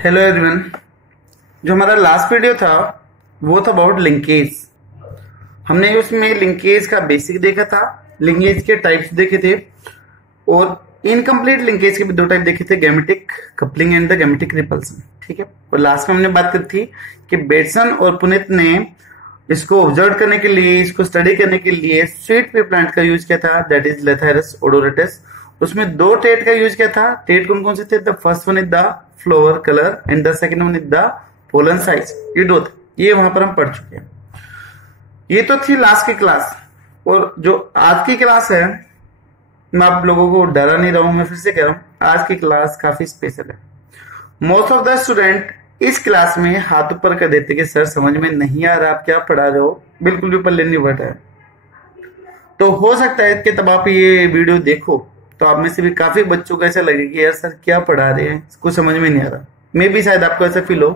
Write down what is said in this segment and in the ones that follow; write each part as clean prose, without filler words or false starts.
Hello everyone. जो हमारा last video था वो था अबाउट लिंकेज। हमने उसमें लिंकेज का बेसिक देखा था, लिंकेज के टाइप्स देखे थे और इनकम्प्लीट लिंकेज के भी दो टाइप देखे थे, gametic coupling and the gametic repulsion. ठीक है। और लास्ट में हमने बात करी थी कि बेटसन और पुनीत ने इसको ऑब्जर्व करने के लिए, इसको स्टडी करने के लिए स्वीट पी प्लांट का यूज किया था, दैट इज लेथायरस ओडोरेटस। उसमें दो टेट का यूज किया था। टेट कौन कौन से थे? The first one is the flower colour and the second one is the pollen size. ये दो थे, ये वहां पर हम पढ़ चुके हैं। ये तो थी लास्ट की क्लास। और जो आज की क्लास है, मैं आप लोगों को डरा नहीं रहा हूं, मैं फिर से कह रहा हूं, आज की क्लास काफी स्पेशल है। मोस्ट ऑफ द स्टूडेंट इस क्लास में हाथ ऊपर कर देते कि सर समझ में नहीं आ रहा, आप क्या पढ़ा रहे हो, बिल्कुल भी पल्ले नहीं बैठा है। तो हो सकता है कि तब आप ये वीडियो देखो तो आप में से भी काफी बच्चों को ऐसा लगे कि यार सर क्या पढ़ा रहे हैं, कुछ समझ में नहीं आ रहा। मे भी शायद आपको ऐसा फील हो,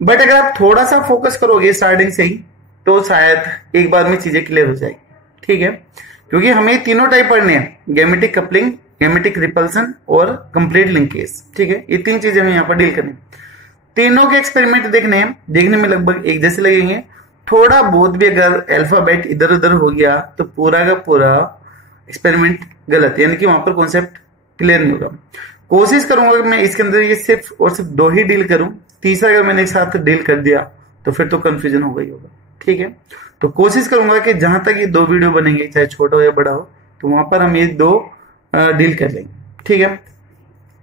बट अगर आप थोड़ा सा फोकस करोगे स्टार्टिंग से ही तो शायद एक बार में चीजें क्लियर हो जाएगी। ठीक है, क्योंकि हमें तीनों टाइप पढ़ने हैं, गैमेटिक कपलिंग, गैमेटिक रिपल्सन और कंप्लीट लिंकेज। ठीक है, ये तीन चीजें हमें यहाँ पर डील करनी। तीनों के एक्सपेरिमेंट देखने में लगभग एक जैसे लगेंगे। थोड़ा बहुत भी अगर अल्फाबेट इधर उधर हो गया तो पूरा का पूरा एक्सपेरिमेंट गलत, यानी कि वहां पर कॉन्सेप्ट क्लियर नहीं होगा। कोशिश करूंगा कि मैं इसके अंदर ये सिर्फ और सिर्फ दो ही डील करूं, तीसरा अगर मैंने एक साथ डील कर दिया तो फिर तो कंफ्यूजन हो गई होगा। ठीक है, तो कोशिश करूंगा कि जहां तक ये दो वीडियो बनेंगे, चाहे छोटा हो या बड़ा हो, तो वहां पर हम ये दो डील कर लेंगे। ठीक है,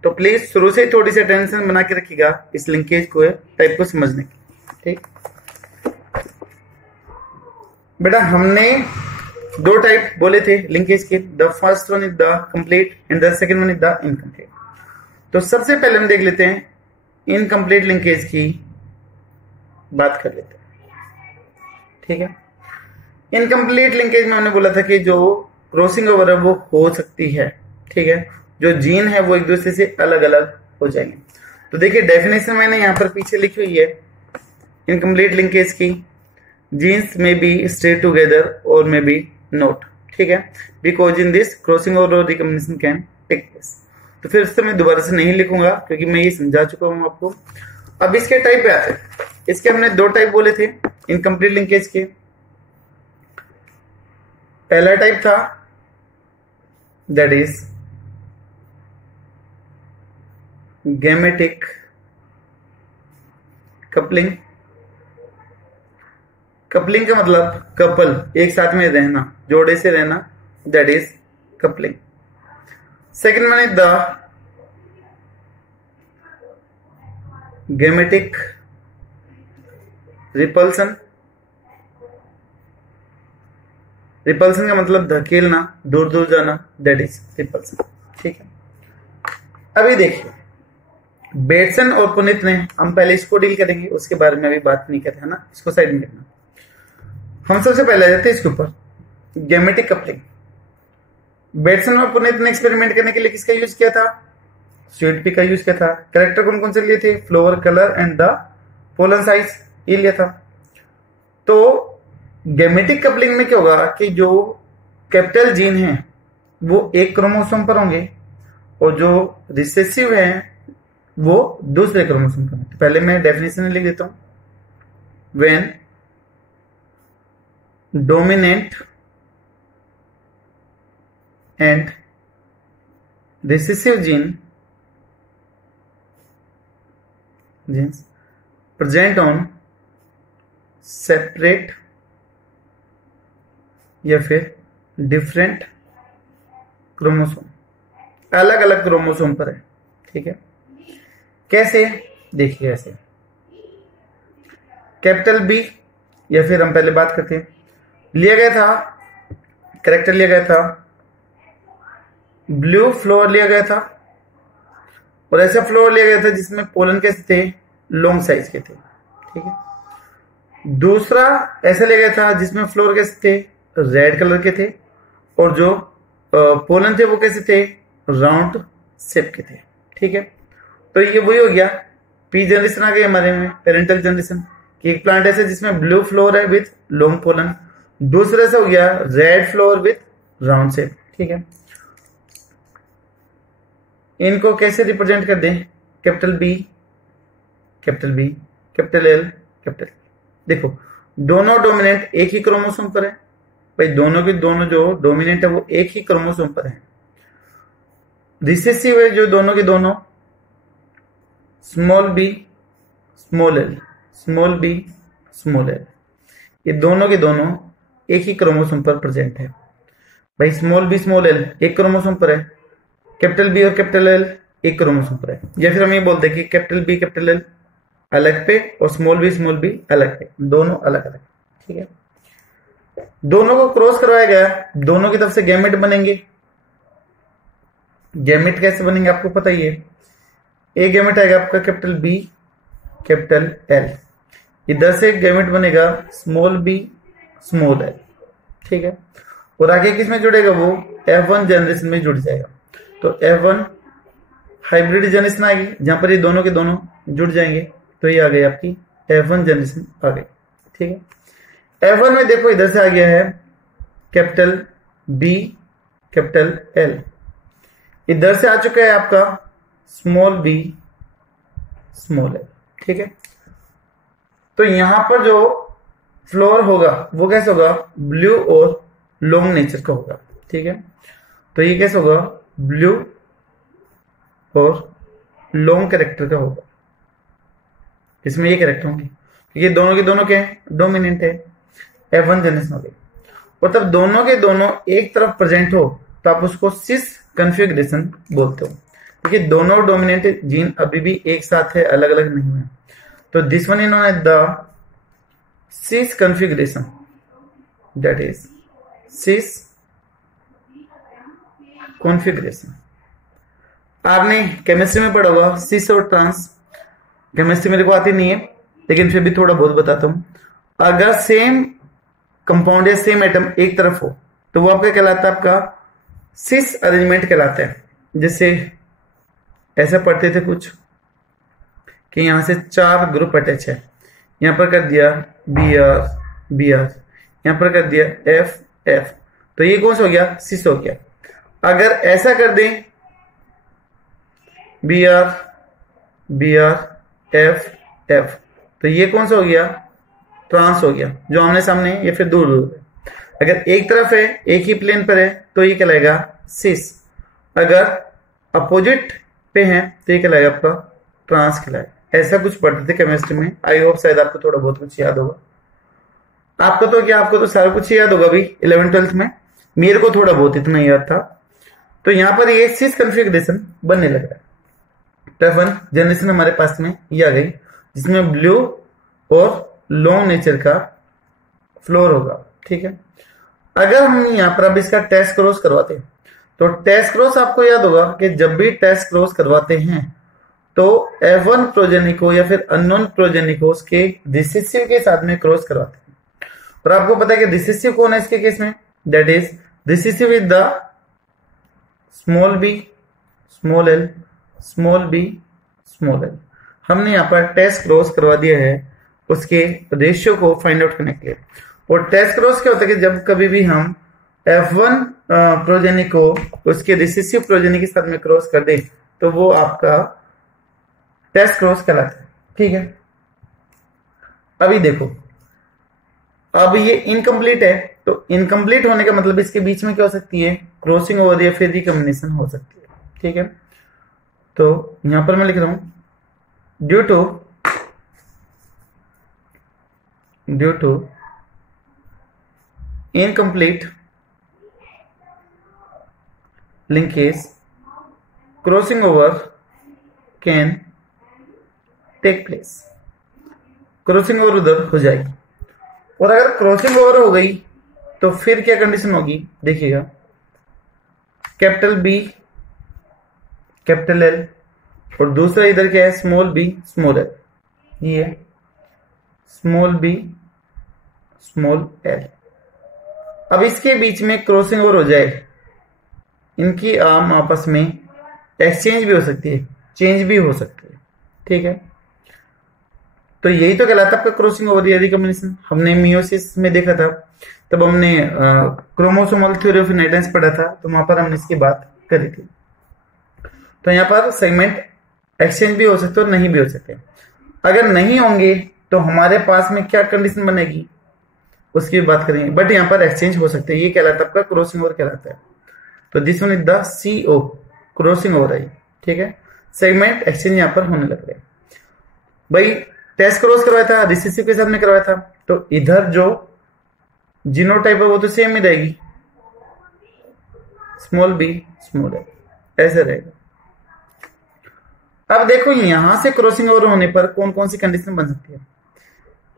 तो प्लीज शुरू से थोड़ी सी अटेंशन बना के रखिएगा इस लिंकेज को, टाइप को समझने की। ठीक बेटा, हमने दो टाइप बोले थे लिंकेज के, the first one is the complete and the second one is the incomplete. तो सबसे पहले हम देख लेते हैं इनकम्प्लीट लिंकेज की बात कर लेते हैं। ठीक है, इनकम्प्लीट लिंकेज में हमने बोला था कि जो क्रॉसिंग ओवर है वो हो सकती है। ठीक है, जो जीन है वो एक दूसरे से अलग अलग हो जाएंगे। तो देखिए डेफिनेशन मैंने यहां पर पीछे लिखी हुई है इनकम्प्लीट लिंकेज की। जीन्स में बी स्टे टुगेदर और मे बी नोट। ठीक है, because in this crossing over और रिकॉम्बिनेशन कैन टेक प्लेस। तो फिर से मैं दोबारा से नहीं लिखूंगा क्योंकि मैं ये समझा चुका हूं आपको। अब इसके टाइप पे आते हैं। इसके हमने दो टाइप बोले थे इनकम्प्लीट लिंकेज के। पहला टाइप था that is gametic coupling. Coupling का मतलब कपल, एक साथ में रहना, जोड़े से रहना, that is coupling. Second one is the gametic repulsion. Repulsion का मतलब धकेलना, दूर दूर जाना, दैट इज रिपल्सन। ठीक है, अभी देखिए बेटसन और पुनीत ने, हम पहले इसको डील करेंगे, उसके बारे में अभी बात नहीं करते है ना, इसको साइड में रखना। हम सबसे पहले आ जाते हैं इसके ऊपर, गैमेटिक कपलिंग। बेटसन और पुनीत ने एक्सपेरिमेंट करने के लिए किसका यूज किया था? स्वीट पी का यूज किया था। कैरेक्टर कौन कौन से लिए थे? Flower colour and the pollen size, ये लिया था। तो गैमेटिक कपलिंग में क्या होगा कि जो कैपिटल जीन है वो एक क्रोमोसोम पर होंगे और जो रिसेसिव है वो दूसरे क्रोमोसोम पर। तो पहले मैं डेफिनेशन लिख देता हूं। When dominant and recessive genes present on separate या फिर डिफरेंट क्रोमोसोम, अलग अलग क्रोमोसोम पर है। ठीक है, कैसे? देखिए ऐसे, कैपिटल बी, या फिर हम पहले बात करते हैं, लिया गया था कैरेक्टर, लिया गया था ब्लू फ्लोर, लिया गया था और ऐसा फ्लोर लिया गया था जिसमें पोलन कैसे थे? लॉन्ग साइज के थे। ठीक है, दूसरा ऐसा लिया गया था जिसमें फ्लोर कैसे थे? रेड कलर के थे और जो पोलन थे वो कैसे थे? राउंड शेप के थे। ठीक है, तो ये वही हो गया, पी जनरेशन आ गई हमारे में, पेरेंटल जनरेशन। एक प्लांट ऐसे जिसमें ब्लू फ्लोर है विथ लॉन्ग पोलन, दूसरे से हो गया red flower with round shape. ठीक है, इनको कैसे रिप्रेजेंट कर दें? Capital B capital B, capital L, capital. देखो दोनों डोमिनेंट एक ही क्रोमोसोम पर है भाई, दोनों के दोनों जो डोमिनेंट है वो एक ही क्रोमोसोम पर है। रिसेसिव है जो दोनों के दोनों small B small L, small B small L, ये दोनों के दोनों एक ही क्रोमोसोम पर प्रेजेंट है भाई। स्मॉल बी स्मॉल एल एक क्रोमोसोम पर है, कैपिटल बी और कैपिटल एल एक क्रोमोसोम पर है। या फिर हम ये बोलते हैं कि कैपिटल बी कैपिटल एल अलग पे और स्मॉल बी अलग पे, दोनों अलग अलग। ठीक है, दोनों को क्रॉस करवाया गया, दोनों की तरफ से गैमेट बनेंगे। गैमेट कैसे बनेंगे आपको पता ही है। एक गैमेट आएगा आपका कैपिटल बी कैपिटल एल, इधर से गैमेट बनेगा स्मॉल बी स्मॉल एल। ठीक है, और आगे किसमें जुड़ेगा वो F1 जनरेशन में जुड़ जाएगा। तो F1 हाइब्रिड जनरेशन आएगी जहां पर ये दोनों के दोनों जुड़ जाएंगे, तो ये आ गई आपकी F1 जनरेशन आ गई। ठीक है, F1 में देखो इधर से आ गया है कैपिटल बी कैपिटल एल, इधर से आ चुका है आपका स्मॉल बी स्मॉल एल। ठीक है, तो यहां पर जो फ्लोर होगा वो कैसे होगा, ब्लू और लॉन्ग नेचर का होगा। ठीक है, तो ये कैसे होगा, ब्लू और लॉन्ग कैरेक्टर का होगा। इसमें ये कैरेक्टर होंगे क्योंकि दोनों के दोनों क्या है, डोमिनेंट है, F1 जनरेशन हो गई। और तब दोनों के दोनों एक तरफ प्रेजेंट हो तो आप उसको सिस कन्फिग्रेशन बोलते हो, क्योंकि दोनों डोमिनेंट जीन अभी भी एक साथ है, अलग अलग नहीं है। तो this one is known as the cis configuration, that is cis configuration. आपने केमिस्ट्री में पढ़ा होगा सिस और ट्रांस। केमिस्ट्री मेरे को आती नहीं है लेकिन फिर भी थोड़ा बहुत बताता हूं। अगर सेम कंपाउंड या सेम एटम एक तरफ हो तो वो आपका कहलाता है, आपका सिस अरेंजमेंट कहलाता है। जैसे ऐसा पढ़ते थे कुछ कि यहां से 4 ग्रुप अटैच है, यहां पर कर दिया बी आर, यहां पर कर दिया एफ, तो ये कौन सा हो गया, सिस हो गया। अगर ऐसा कर दें बी आर एफ, तो ये कौन सा हो गया, ट्रांस हो गया, जो आमने सामने या फिर दूर दूर है। अगर एक तरफ है, एक ही प्लेन पर है, तो ये कहलाएगा सिस। अगर अपोजिट पे है तो ये कहलाएगा आपका ट्रांस कहलाएगा। ऐसा कुछ पढ़ते थे केमिस्ट्री में। आई होप शायद आपको थोड़ा बहुत कुछ याद होगा। आपको तो क्या, आपको तो सारा कुछ याद होगा अभी 11th-12th में, मेरे को थोड़ा बहुत इतना याद था। तो यहां पर ये सिस कॉन्फ़िगरेशन बनने लग रहा है। F1 जनरेशन हमारे पास में ये आ गई, जिसमें ब्लू और लॉन्ग नेचर का फ्लोर होगा। ठीक है, अगर हम यहाँ पर अब इसका टेस्ट क्रॉस करवाते हैं तो टेस्ट क्रॉस आपको याद होगा कि जब भी टेस्ट क्रॉस करवाते हैं तो F1 प्रोजेनी को या फिर अननोन प्रोजेनी को उसके रिसेसिव के साथ में क्रॉस करवाते हैं। और आपको पता है कि रिसेसिव कौन है इसके केस में, that is recessive is the small B small L small B small L. हमने यहाँ पर टेस्ट क्रॉस करवा दिया है उसके रेशियो को फाइंड आउट करने के लिए। और टेस्ट क्रॉस क्या होता है कि जब कभी भी हम F1 प्रोजेनी को उसके रिसेसिव प्रोजेनी के साथ में क्रॉस कर दें तो वो आपका टेस्ट क्रॉस कहलाता है। ठीक है, अभी देखो, अब ये इनकम्प्लीट है, तो इनकम्प्लीट होने का मतलब इसके बीच में क्या हो सकती है, क्रॉसिंग ओवर या फिर रिकॉम्बिनेशन हो सकती है। ठीक है, तो यहां पर मैं लिख रहा हूं due to incomplete linkage crossing over can take place. Crossing over उधर हो जाएगी। और अगर क्रॉसिंग ओवर हो गई तो फिर क्या कंडीशन होगी, देखिएगा, कैपिटल बी कैपिटल एल और दूसरा इधर क्या है, स्मॉल बी स्मॉल एल, ये स्मॉल बी स्मॉल एल। अब इसके बीच में क्रॉसिंग ओवर हो जाए, इनकी आम आपस में एक्सचेंज भी हो सकती है, चेंज भी हो सकती है। ठीक है, तो यही तो कहलाता है आपका क्रॉसिंग ओवर या रिकॉम्बिनेशन। हमने मियोसिस में देखा था, तब हमने क्रोमोसोमल थ्योरी ऑफ इनहेरिटेंस पढ़ा था, तो वहां पर हमने इसकी बात करी थी। तो यहाँ पर सेगमेंट एक्सचेंज भी हो सकते और नहीं भी हो सकते। अगर नहीं होंगे तो हमारे पास में क्या कंडीशन बनेगी उसकी भी बात करेंगे। बट यहाँ पर एक्सचेंज हो सकते हैं, ये कहलाता है आपका क्रॉसिंग ओवर कहलाता है। तो this one is the CO, crossing over आई, ठीक है। सेगमेंट एक्सचेंज यहाँ पर होने लग रहे हैं। भाई टेस्ट क्रॉस करवाया था, रिसेसिव के साथ में करवाया था, तो इधर जो जीनोटाइप है वो तो सेम ही रहेगी, स्मॉल b स्मॉल a, ऐसे रहेगा। अब देखो यहां से क्रॉसिंग ओवर होने पर कौन कौन सी कंडीशन बन सकती है।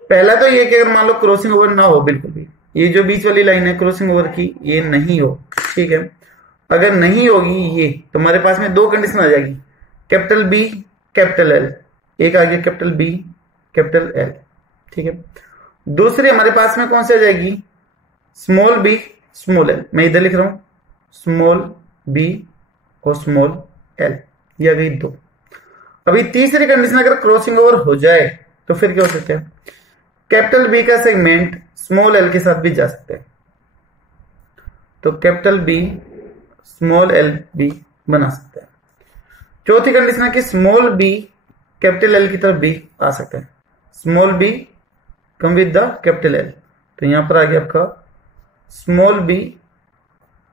पहला तो ये कि अगर मान लो क्रॉसिंग ओवर ना हो बिल्कुल भी, ये जो बीच वाली लाइन है क्रॉसिंग ओवर की ये नहीं हो, ठीक है। अगर नहीं होगी ये तो हमारे पास में दो कंडीशन आ जाएगी, कैपिटल B कैपिटल L, एक आ गया कैपिटल B कैपिटल L, ठीक है। दूसरी हमारे पास में कौन सी आ जाएगी, स्मॉल b स्मॉल l, मैं इधर लिख रहा हूं स्मॉल b और स्मॉल l, ये आ गई दो। अभी तीसरी कंडीशन अगर क्रॉसिंग ओवर हो जाए तो फिर क्या हो सकता है, कैपिटल B का सेगमेंट स्मॉल l के साथ भी जा सकता है, तो कैपिटल B स्मॉल l भी बना सकता है। चौथी कंडीशन है कि स्मॉल b कैपिटल L की तरफ भी आ सकता है, small b come with the capital L, तो यहां पर आ गया आपका स्मॉल b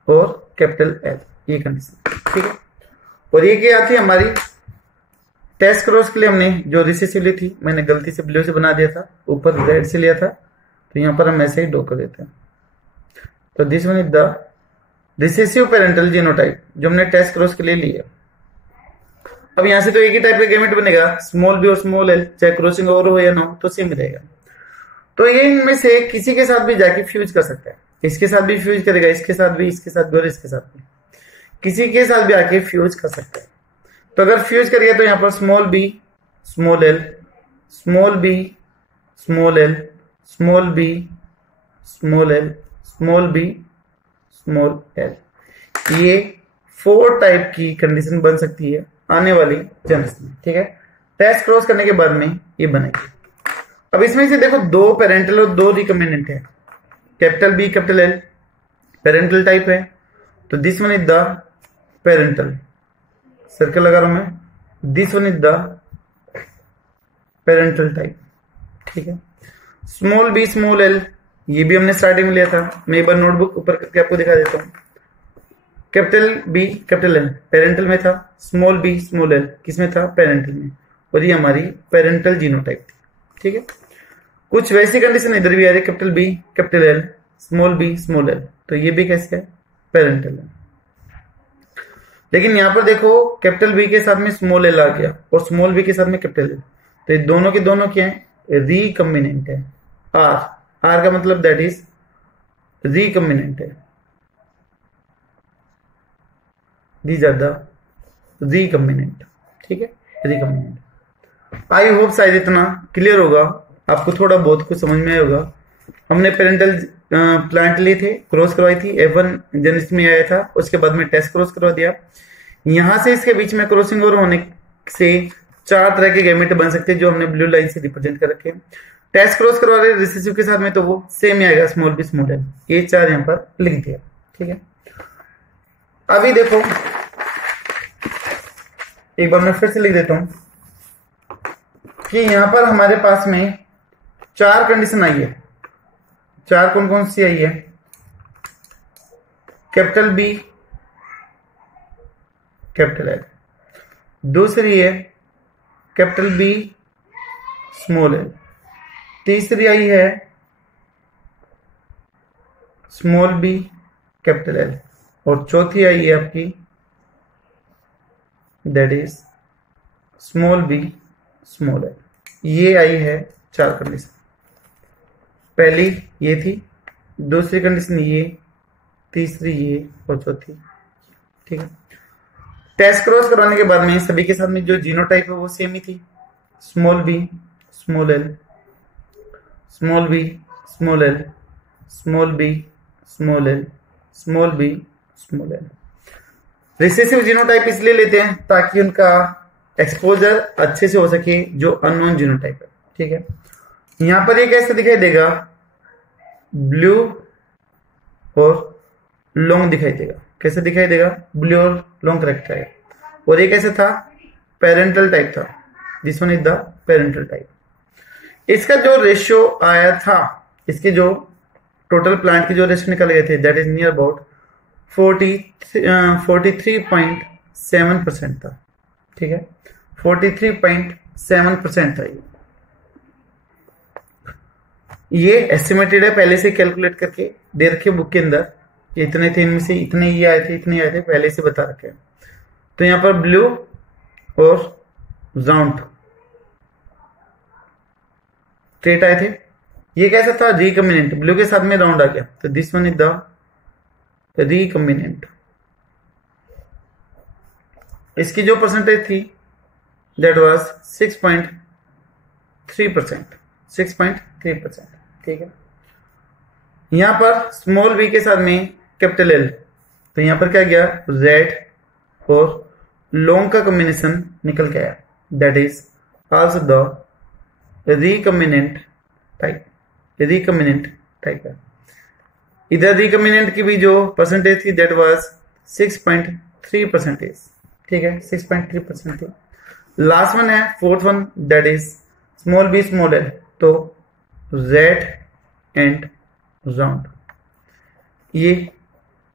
और कैपिटल L, ये कंडीशन, ठीक है। और ये क्या थी हमारी टेस्ट क्रॉस के लिए हमने जो रिसेसिव ली थी, मैंने गलती से ब्लू से बना दिया था, ऊपर रेड से लिया था, तो यहां पर हम ऐसे ही ड्रॉ कर देते हैं। तो this one is the recessive parental genotype जो हमने टेस्ट क्रॉस के लिए लिया। अब यहां से तो एक ही टाइप का गैमेट बनेगा, स्मॉल b और स्मॉल l, चाहे क्रॉसिंग ओवर हो या ना हो तो सेम रहेगा। तो ये इनमें से किसी के साथ भी जाके फ्यूज कर सकता है, इसके साथ भी फ्यूज करेगा, इसके साथ भी, इसके साथ भी और इसके साथ भी, किसी के साथ भी आके फ्यूज कर सकता है। तो अगर फ्यूज करिए तो यहाँ पर small b small l, small b small l, small b small l, small b small l, ये 4 टाइप की कंडीशन बन सकती है आने वाली जनरेशन में, ठीक है। टेस्ट क्रॉस करने के बाद में ये बनेगी। अब इसमें से देखो दो पेरेंटल और दो रिकमेंडेंट है, capital B capital L parental type है, तो this one is the parental, circle लगा रहा हूं मैं, this one is the parental type, ठीक है। स्मॉल b स्मॉल l ये भी हमने स्टार्टिंग में लिया था, मैं एक बार नोटबुक ऊपर करके आपको दिखा देता हूं। Capital B capital L parental में था, स्मॉल b स्मॉल l किसमें था, पेरेंटल में, और ये हमारी पेरेंटल जीनोटाइप थी, ठीक है। कुछ वैसी कंडीशन इधर भी आ रही है, capital B capital L small b small l, तो ये भी कैसे है, पेरेंटल है। लेकिन यहां पर देखो कैपिटल B के साथ में स्मॉल l आ गया और स्मॉल b के साथ में कैपिटल L, तो ये दोनों के दोनों क्या है, रिकम्बिनेंट है। R का मतलब दैट इज रिकम्बिनेंट है, दीज आर द रिकम्बिनेंट, ठीक है, रिकम्बिनेंट। आई होप शायद इतना क्लियर होगा, आपको थोड़ा बहुत कुछ समझ में आया होगा। हमने पेरेंटल प्लांट लिए थे, क्रॉस करवाई थी, F1 जनरेशन में आया था, उसके बाद में टेस्ट क्रॉस करवा दिया। यहां से इसके बीच में क्रॉसिंग ओवर होने से 4 तरह के गैमेट बन सकते हैं जो हमने ब्लू लाइन से रिप्रेजेंट कर रखे हैं। टेस्ट क्रॉस करवा रहे रिसेसिव के साथ में तो वो सेम ही आएगा, स्मॉल b स्मॉल l, ये 4 यहां पर लिख दिया, ठीक है। अभी देखो एक बार मैं फिर से लिख देता हूं कि यहां पर हमारे पास में 4 कंडीशन आई है। 4 कौन कौन सी आई है, कैपिटल B कैपिटल L, दूसरी है कैपिटल B स्मॉल l, तीसरी आई है स्मॉल b कैपिटल L, और चौथी आई है आपकी that is small b small l। ये आई है 4 कंडीशन, पहली ये थी, दूसरी कंडीशन ये, तीसरी ये और चौथी, ठीक है। टेस्ट क्रॉस करवाने के बाद में सभी के साथ में जो जीनोटाइप है वो सेम ही थी, small b small l, small b small l, small b small l, small b small l। Recessive genotype इसलिए लेते हैं ताकि उनका एक्सपोजर अच्छे से हो सके जो अननोन जीनोटाइप है, ठीक है। यहां पर ये कैसे दिखाई देगा, ब्लू और लॉन्ग दिखाई देगा, कैसे दिखाई देगा, ब्लू और लॉन्ग करेक्ट आएगा। और ये कैसे था, पेरेंटल टाइप था, this one is the parental type. इसका जो रेशियो आया था, इसके जो टोटल प्लांट के जो रेशियो निकल गए थे, दैट इज नियर अबाउट 43.7% था। ठीक है, 43.7% था। ये एस्टिमेटेड है, पहले से कैलकुलेट करके दे रखे बुक के अंदर, इतने थे, इनमें से इतने ये आए थे, इतने आए थे, पहले से बता रखे हैं। तो यहां पर ब्लू और राउंड ट्रेट आए थे। ये कैसा था, रिकम्बिनेंट, ब्लू के साथ में राउंड आ गया, तो this one is the recombinant. इसकी जो परसेंटेज थी दैट वाज 6.3%, 6.3%। ठीक है, यहां पर स्मॉल बी के साथ में कैपिटल एल, तो यहां पर क्या गया, रेड और लॉन्ग का कॉम्बिनेशन निकल के आया, that is also the recombinant type, recombinant type है। इधर रिकम्बिनेंट की भी जो परसेंटेज थी दैट वाज 6.3%। ठीक है, 6.3% थी। लास्ट वन है fourth one, that is small B small L, तो रेड एंड राउंड, ये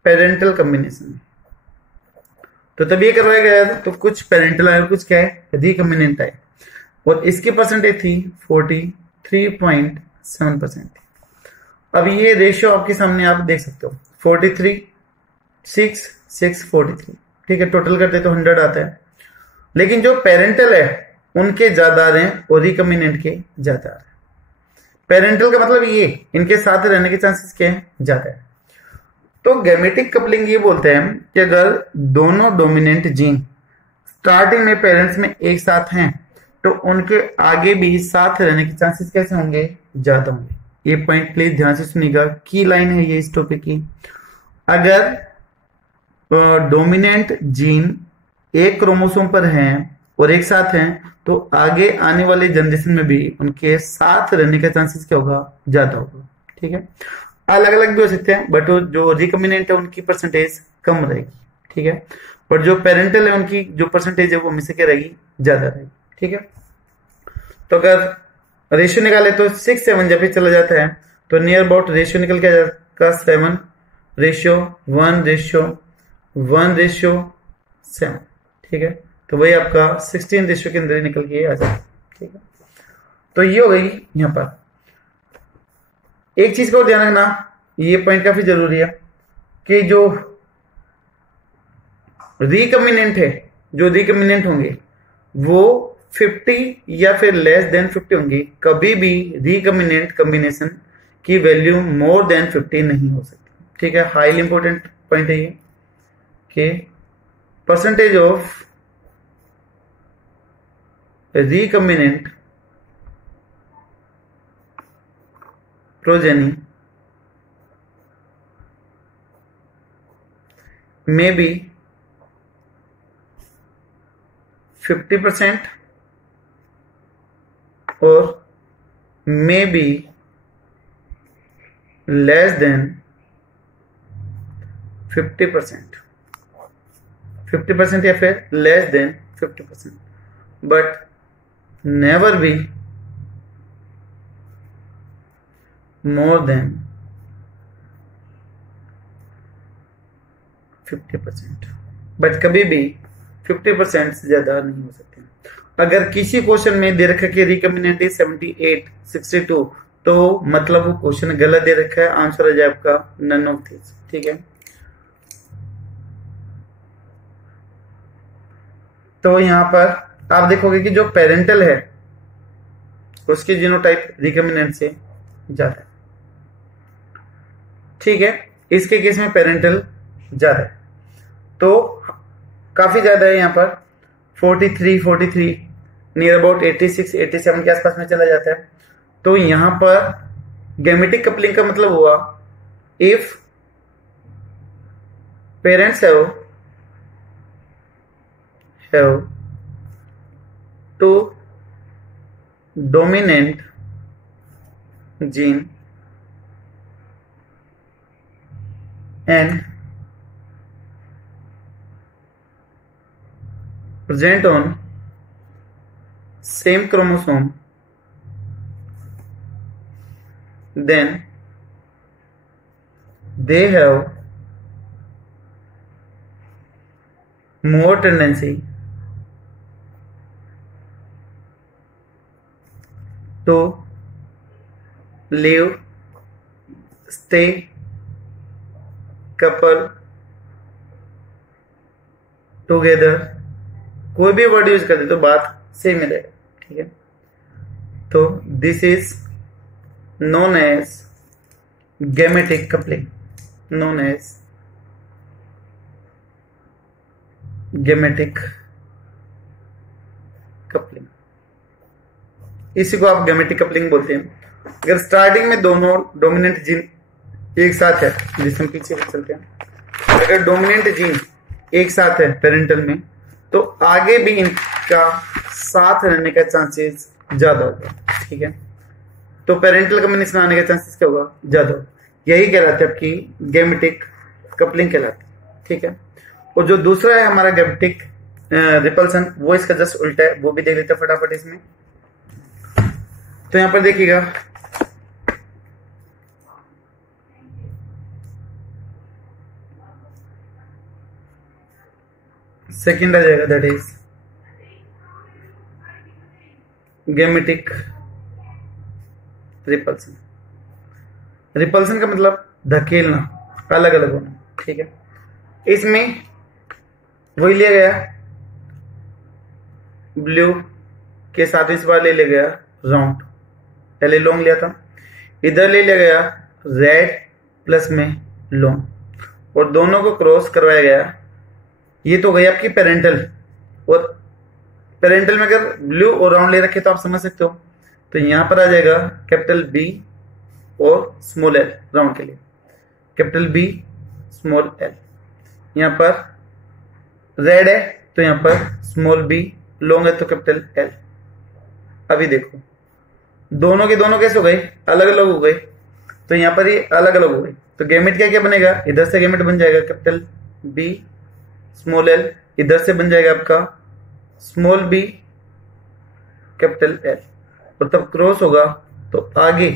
पेरेंटल कॉम्बिनेशन। तो तब ये करवाया गया था, तो कुछ पेरेंटल है और कुछ क्या है, रिकम्बिनेंट है, और इसकी परसेंटेज थी 43.7% थी। अब ये रेशियो आपके सामने आप देख सकते हो, 43, 6, 6, 43। ठीक है, टोटल करते तो 100 आता है, लेकिन जो पेरेंटल है उनके ज्यादा आ रहे हैं और रिकम्बिनेंट के ज्यादा आ रहे हैं। पेरेंटल का मतलब ये, इनके साथ रहने के चांसेस क्या है, ज्यादा है। तो गैमेटिक कपलिंग ये बोलते हैं कि अगर दोनों डोमिनेंट जीन स्टार्टिंग में पेरेंट्स में एक साथ हैं, तो उनके आगे भी साथ रहने के चांसेस कैसे होंगे, ज्यादा होंगे। ये पॉइंट प्लीज ध्यान से सुनिएगा, की लाइन है ये इस टॉपिक की। अगर डोमिनेंट जीन एक क्रोमोसोम पर हैं और एक साथ हैं, तो आगे आने वाले जनरेशन में भी उनके साथ रहने का चांसेस क्या होगा, ज्यादा होगा। ठीक है, अलग अलग भी हो सकते हैं, बट जो रिकम्बिनेंट है उनकी परसेंटेज कम रहेगी। ठीक है, पर जो पेरेंटल है उनकी जो परसेंटेज है वो हमेशा क्या रहेगी, ज्यादा रहेगी। ठीक है, तो अगर रेशियो निकाले तो 6, 7 जब भी चला जाता है, तो नियर अबाउट रेशियो निकल के जाएगा 7:1:1:7। ठीक है, तो वही आपका 16 रेशियो के अंदर निकल के आ जाएगा। ठीक है, तो ये हो गई। यहां पर एक चीज को ध्यान रखना, ये पॉइंट काफी जरूरी है, कि जो रिकम्बिनेंट है, जो रिकम्बिनेंट होंगे वो 50 या फिर लेस देन 50 होंगे। कभी भी रिकम्बिनेंट कॉम्बिनेशन की वैल्यू मोर देन 50 नहीं हो सकती। ठीक है, हाईली इंपॉर्टेंट पॉइंट है ये, कि percentage of recombinant progeny may be 50% or may be less than 50%, 50% या फिर less than 50%, but never be more than 50%, but कभी भी 50% से ज्यादा नहीं हो सकते। अगर किसी क्वेश्चन में दे रखा कि रिकम्बिनेंट इज 78, 62, तो मतलब वो क्वेश्चन गलत दे रखा है, आंसर आ जाए आपका नन ऑफ दिस। ठीक है, तो यहां पर आप देखोगे कि जो पेरेंटल है उसकी जीनोटाइप रिकम्बिनेंट से ज्यादा है। ठीक है, इसके केस में पेरेंटल ज्यादा है, तो काफी ज्यादा है। यहां पर 43 नियर अबाउट 86, 87 के आसपास में चला जाता है। तो यहां पर गैमेटिक कपलिंग का मतलब हुआ, if parents have two dominant gene and present on same chromosome, then they have more tendency to live, stay, couple together, कोई भी वर्ड यूज कर दे तो बात सेम रहेगा, ठीक है। तो this is known as gametic coupling, known as gametic coupling, इसी को आप गैमेटिक कपलिंग बोलते हैं। अगर स्टार्टिंग में दोनों डोमिनेंट जीन एक साथ है, जिससे हम पीछे चलते हैं, अगर डोमिनेंट जीन एक साथ है पेरेंटल में, तो आगे भी इनका साथ रहने का चांसेस ज्यादा होगा, ठीक है। तो पेरेंटल कम्युनिकेशन आने का चांसेस क्या होगा, ज्यादा होगा। यही कहलाते हैं आपकी गैमेटिक कपलिंग कहलाती है, ठीक है। और जो दूसरा है हमारा गैमेटिक रिपल्सन, वो इसका जस्ट उल्टा है, वो भी देख लेते हैं फटाफट इसमें। तो यहां पर देखिएगा, सेकंड आ जाएगा, that is gametic repulsion. Repulsion का मतलब धकेलना, अलग अलग होना, ठीक है। इसमें वही लिया गया ब्लू के साथ, इस बार ले लिया गया राउंड, पहले लॉन्ग लिया था, इधर ले लिया गया रेड प्लस में लॉन्ग, और दोनों को क्रॉस करवाया गया। ये तो गई आपकी पेरेंटल, और पेरेंटल में अगर ब्लू और राउंड ले रखे तो आप समझ सकते हो। तो यहां पर आ जाएगा कैपिटल बी और स्मॉल एल राउंड के लिए, कैपिटल बी स्मॉल एल। यहां पर रेड है तो यहां पर स्मॉल बी, लॉन्ग है तो कैपिटल एल। अभी देखो दोनों के दोनों कैसे हो गए, अलग अलग हो गए, तो यहां पर ये अलग अलग हो गए। तो गैमेट क्या क्या बनेगा, इधर से गैमेट बन जाएगा कैपिटल बी स्मॉल एल, इधर से बन जाएगा आपका स्मॉल बी कैपिटल एल, और तब क्रॉस होगा तो आगे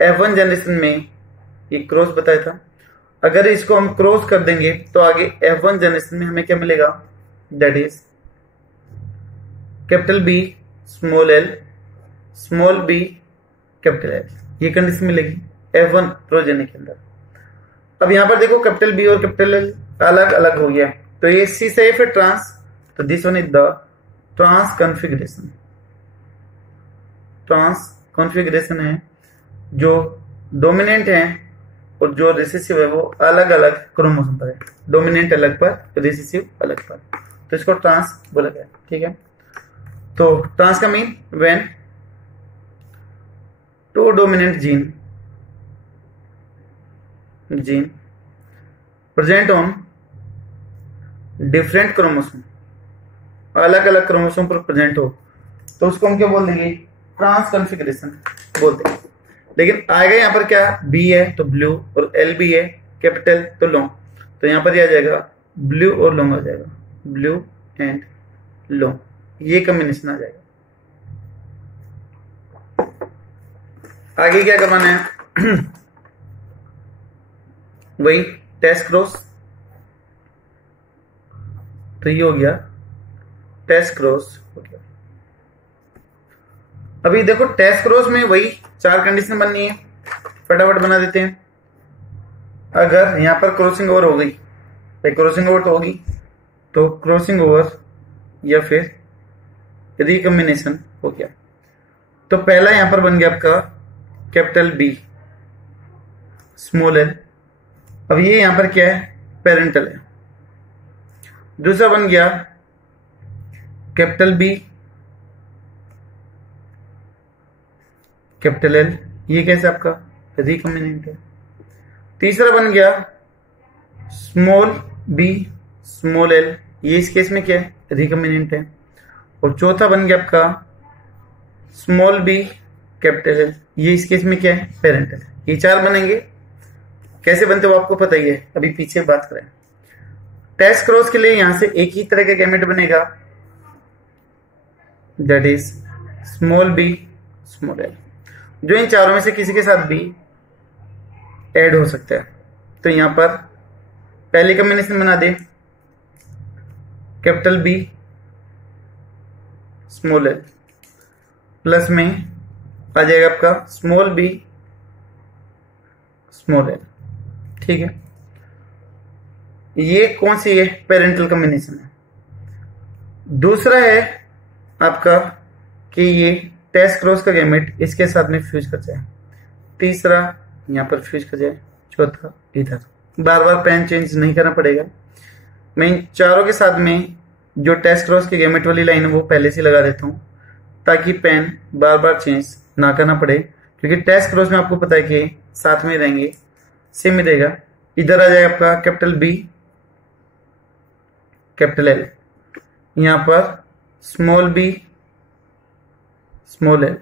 F1 जनरेशन में ये क्रॉस बताया था। अगर इसको हम क्रॉस कर देंगे तो आगे F1 जनरेशन में हमें क्या मिलेगा, that is capital B small L, small B capital L, ये कंडीशन मिलेगी F1 प्रोजेनी के अंदर। अब यहां पर देखो कैपिटल बी और कैपिटल एल अलग अलग हो गया, तो ये सी से फिर ट्रांस, तो this one is the trans configuration. Trans configuration है, जो डोमिनेंट है और जो रिसेसिव है वो अलग अलग क्रोमोसोम पर है, डोमिनेंट अलग पर, रिसेसिव अलग पर, तो इसको ट्रांस बोला गया, ठीक है। तो ट्रांस का mean when two dominant gene present on different chromosome, अलग अलग क्रोमोसोम पर प्रेजेंट हो, तो उसको हम क्या बोल देंगे, ट्रांस कॉन्फ़िगरेशन बोलते हैं। लेकिन आएगा यहाँ पर क्या, बी है तो ब्लू और एल भी है कैपिटल तो लॉन्ग, तो यहाँ पर ये आ जाएगा ब्लू और लॉन्ग आ जाएगा, ब्लू एंड लॉन्ग, ये कॉम्बिनेशन आ जाएगा। आगे क्या करवाना है वही टेस्ट क्रॉस, तो ये हो गया टेस्ट क्रॉस हो गया। अभी देखो टेस्ट क्रॉस में वही 4 कंडीशन बननी है, फटाफट बना देते हैं। अगर यहां पर क्रॉसिंग ओवर हो गई, भाई क्रॉसिंग ओवर तो होगी, तो क्रॉसिंग ओवर या फिर रिकॉम्बिनेशन हो गया। तो पहला यहां पर बन गया आपका कैपिटल बी स्मॉल एल, अब ये यहां पर क्या है, पेरेंटल है। दूसरा बन गया कैपिटल बी कैपिटल एल, ये कैसे आपका रिकॉम्बिनेंट है। तीसरा बन गया स्मॉल बी स्मॉल एल, ये इस केस में क्या है, रिकॉम्बिनेंट है। और चौथा बन गया आपका स्मॉल बी कैपिटल एल, ये इस केस में क्या है, पेरेंटल है। ये 4 बनेंगे, कैसे बनते हो आपको पता ही है, अभी पीछे बात करें। टेस्ट क्रॉस के लिए यहां से एक ही तरह का गैमेट बनेगा, that is small B small L, जो इन चारों में से किसी के साथ भी ऐड हो सकता है। तो यहां पर पहली कॉम्बिनेशन बना दे, capital B small L, plus में आ जाएगा आपका स्मॉल बी स्मॉल एल। ठीक है, ये कौन सी है? पेरेंटल कॉम्बिनेशन है। दूसरा है आपका कि ये टेस्ट क्रॉस का गैमेट इसके साथ में फ्यूज कर जाए, तीसरा यहां पर फ्यूज कर जाए, चौथा इधर। बार बार पेन चेंज नहीं करना पड़ेगा। मैं इन चारों के साथ में जो टेस्ट क्रॉस के गैमेट वाली लाइन है वो पहले से लगा देता हूं, ताकि पेन बार बार चेंज ना करना पड़े, क्योंकि टेस्ट क्रॉस में आपको पता है कि साथ में रहेंगे, सेम ही रहेगा। इधर आ जाए आपका कैपिटल बी कैपिटल एल, यहां पर स्मॉल बी स्मॉल एल,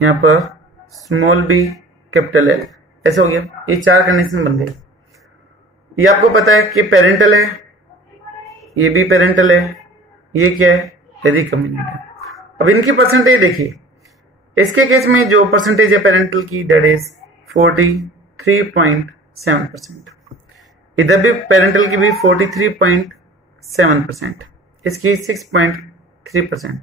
यहां पर स्मॉल बी कैपिटल एल। ऐसा हो गया, ये चार कंडीशन बन गए। ये आपको पता है कि पेरेंटल है, ये भी पेरेंटल है, ये क्या है? रिकम्बिनेंट है। अब इनकी परसेंटेज देखिए, इसके केस में जो परसेंटेज है पेरेंटल की दैट इज 43.7%, इधर भी पेरेंटल की भी 43.7%, इसकी 6.3%।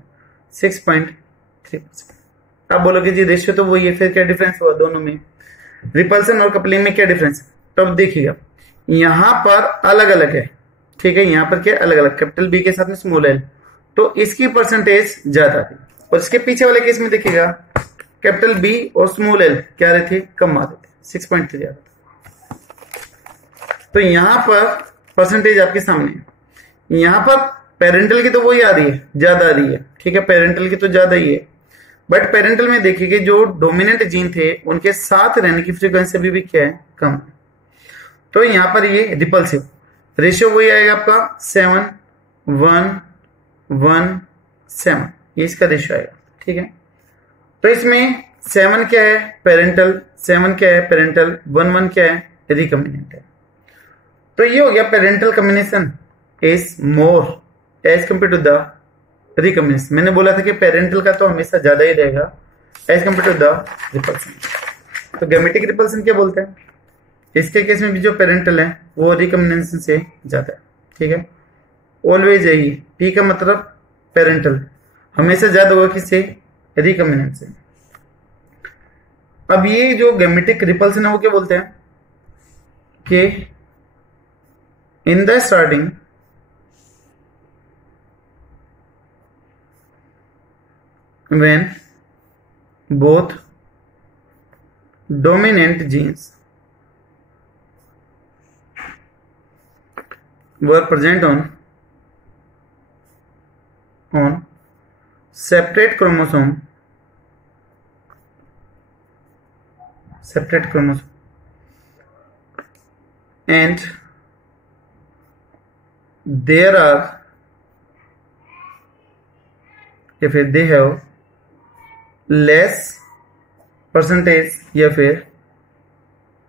आप बोलोगे जी रेशियो तो वही है, फिर क्या डिफरेंस हुआ दोनों में? रिपल्सन और कपलिंग में क्या डिफरेंस? तो अब देखिएगा, यहां पर अलग अलग है, ठीक है, यहां पर क्या अलग अलग, कैपिटल बी के साथ में स्मॉल एल, तो इसकी परसेंटेज ज्यादा थी। और इसके पीछे वाले केस में देखिएगा, कैपिटल बी और स्मॉल एल क्या रहे थे? कम आ रहे थे, 6.3 आ रहा था। तो यहां पर परसेंटेज आपके सामने है। यहां पर पेरेंटल की तो वही आ रही है, ज्यादा आ रही है, ठीक है, पेरेंटल की तो ज्यादा ही है, बट पेरेंटल में देखिए कि जो डोमिनेंट जीन थे उनके साथ रहने की फ्रीक्वेंसी भी क्या है? कम है। तो यहां पर ये रिपल्सिव रेशियो वही आएगा आपका 7:1:1:7, ये इसका रेशियो आएगा। ठीक है, तो इसमें 7 क्या है? पेरेंटल। 7 क्या है? पेरेंटल। 1:1 क्या है? रिकम्बिनेंट है। तो ये हो गया parental combination is more as compare to the recombination. मैंने बोला था कि पेरेंटल का तो हमेशा ज्यादा ही रहेगा as compare to the repulsion. तो गैमेटिक रिपल्सन क्या बोलते हैं? इसके केस में भी जो पेरेंटल है वो रिकम्बिनेशन से ज्यादा है। ठीक है, ऑलवेज यही, पी का मतलब पेरेंटल हमेशा ज्यादा होगा किससे? रिकम्बिनेंट से। अब ये जो गैमेटिक रिपल्सन है वो क्या बोलते हैं कि in the starting when both dominant genes were present on separate chromosome and there are या फिर they have लेस परसेंटेज या फिर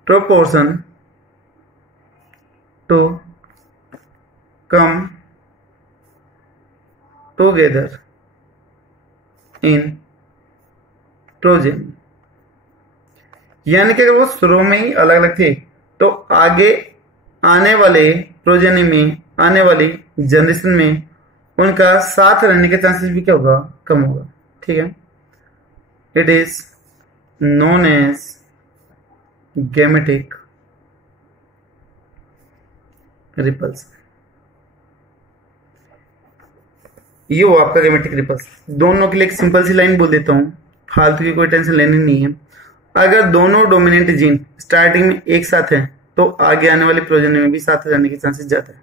proportion to come together in progeny, यानी कि अगर वो शुरू में ही अलग अलग थे तो आगे आने वाले प्रोजेनी में, आने वाली जनरेशन में उनका साथ रहने के चांसेस भी क्या होगा? कम होगा। ठीक है, it is known as gametic repulsion। ये वो आपका गैमेटिक रिपल्सन। दोनों के लिए एक सिंपल सी लाइन बोल देता हूं, फालतू की कोई टेंशन लेनी नहीं है। अगर दोनों डोमिनेंट जीन स्टार्टिंग में एक साथ है तो आगे आने वाली प्रोजेनी में भी साथ रहने के चांसेस ज्यादा है।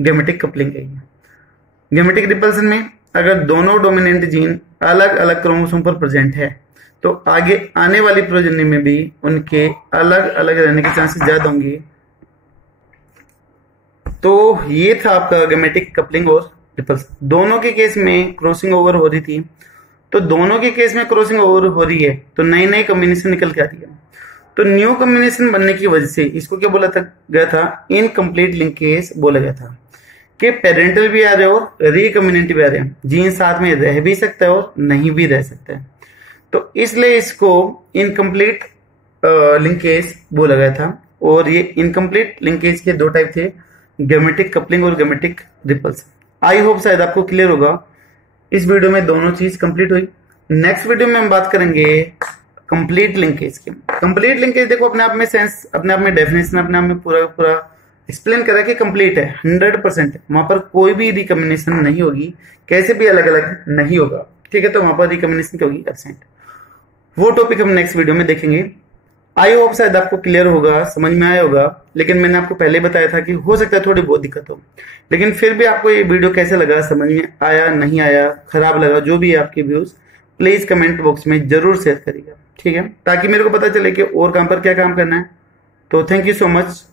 गैमेटिक कपलिंग है ये। गैमेटिक रिपल्सन में अगर दोनों डोमिनेंट जीन अलग अलग क्रोमोसोम पर प्रेजेंट है तो आगे आने वाली प्रोजेनी में भी उनके अलग अलग रहने के चांसेस ज्यादा होंगे। तो ये था आपका गैमेटिक कपलिंग और रिपल्सन। दोनों के केस में क्रॉसिंग ओवर हो रही थी, तो दोनों के केस में क्रॉसिंग ओवर हो रही है तो नई नई कॉम्बिनेशन निकल के आती है। तो न्यू कॉम्बिनेशन बनने की वजह से इसको क्या बोला गया था? इनकम्प्लीट लिंकेज बोला गया था। कि पेरेंटल भी आ रहे हो, रिकम्बिनेंट भी आ रहे हैं, जीन साथ में रह भी सकता है और नहीं भी रह सकता है। तो इसलिए इसको इनकम्प्लीट लिंकेज बोला गया था। और ये इनकम्प्लीट लिंकेज के दो टाइप थे, गेमेटिक कपलिंग और गेमेटिक रिपल्स। आई होप शायद आपको क्लियर होगा। इस वीडियो में दोनों चीज कंप्लीट हुई। नेक्स्ट वीडियो में हम बात करेंगे कंप्लीट लिंकेज की। कंप्लीट लिंकेज देखो अपने आप में सेंस, अपने आप में डेफिनेशन, अपने आप में पूरा पूरा एक्सप्लेन करा कि कंप्लीट है, 100% है, वहां पर कोई भी रिकम्बिनेशन नहीं होगी, कैसे भी अलग अलग नहीं होगा, ठीक है। तो वहां पर रिकम्बिनेशन क्या होगी, एब्सेंट। वो टॉपिक हम नेक्स्ट वीडियो में देखेंगे। आई होप शायद आपको क्लियर होगा, समझ में आया होगा। लेकिन मैंने आपको पहले बताया था कि हो सकता है थोड़ी बहुत दिक्कत हो, लेकिन फिर भी आपको ये वीडियो कैसे लगा, समझ में आया नहीं आया, खराब लगा, जो भी है आपके व्यूज, प्लीज कमेंट बॉक्स में जरूर शेयर करिएगा, ठीक है, ताकि मेरे को पता चले कि और काम पर क्या काम करना है। तो थैंक यू सो मच।